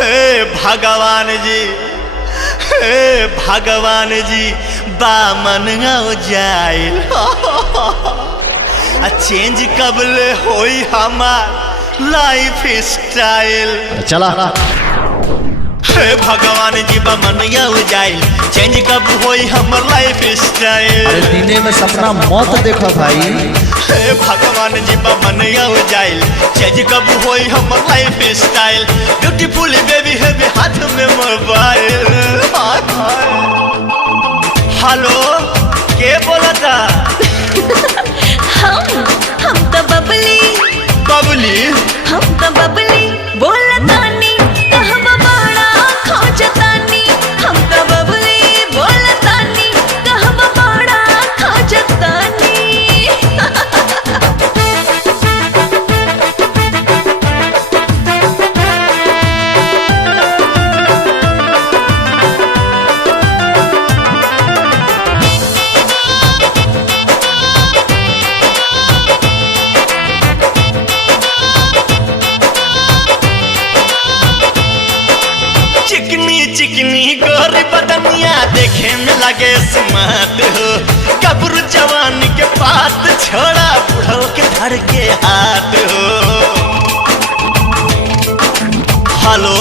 हे भगवान जी बामन हो जाइल चेंज कबले होई हमार लाइफ स्टाइल। चला हे भगवान जी बामन हो जाइल चेंज कब होई हमर लाइफ स्टाइल। अरे दिने में सपना मत देखो भाई। हे भगवान जी बामन हो जाइल चेंज कब होई हमर लाइफ स्टाइल। ब्यूटीफुल बेबी है हाथ में मोबाइल। हेलो के बोला था? हम तो बबली हम तो बबली बोलतानी कहवा बड़ा खोजतानी। हम तो बबली बोलतानी कहवा बड़ा खोजतानी। चिकनी गोरी बदनिया देखे में लगे स्मार्ट हो। गबरू जवान के बात छोड़ा बुढ़ो के धड़ के हाथ हो। हेलो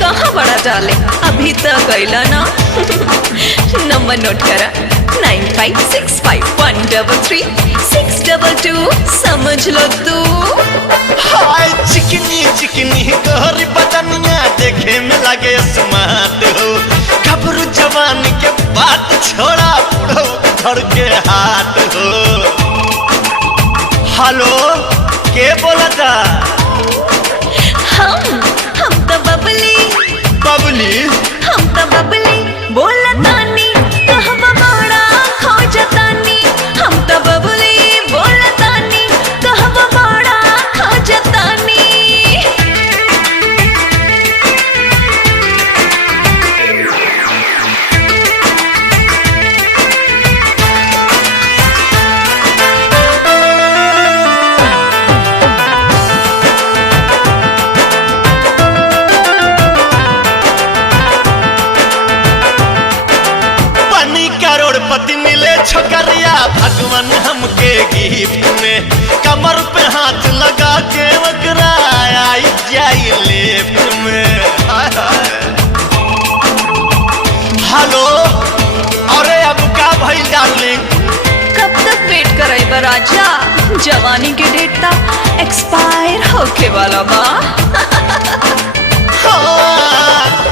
कहाँ बड़ा डाले अभी तक गईला ना। नंबर नोट करा 9565133622 समझ लो तू। हाय चिकनी गोरी बदनिया देखे में लगे स्मार्ट हो। गबरू जवान के बात छोड़ा बुढ़ो के धड़ के हाथ हो। हेलो के बोला था? हम तो बबली हम तो बबली बोलतानी कहवा बड़ा खोजतानी। हम तो बबली बोलतानी कहवा बड़ा खोजतानी। करोड़पति मिले छोकरिया भगवान हमके गिफ्ट में। कमर पे हाथ लगा के वकरा आई जाई लेफ्ट में। हेलो अरे अब का भइल डार्लिंग? कब तक वेट कराइबा राजा? जवानी के डेट ता एक्सपायर होके वाला बा।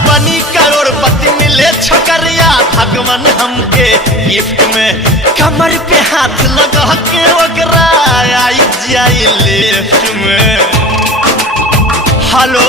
बनी करोड़पति मिले छोकरिया भगवान हमके गिफ्ट में। कमर पे हाथ लगा के वगरा आई जाई लेफ्ट में। हेलो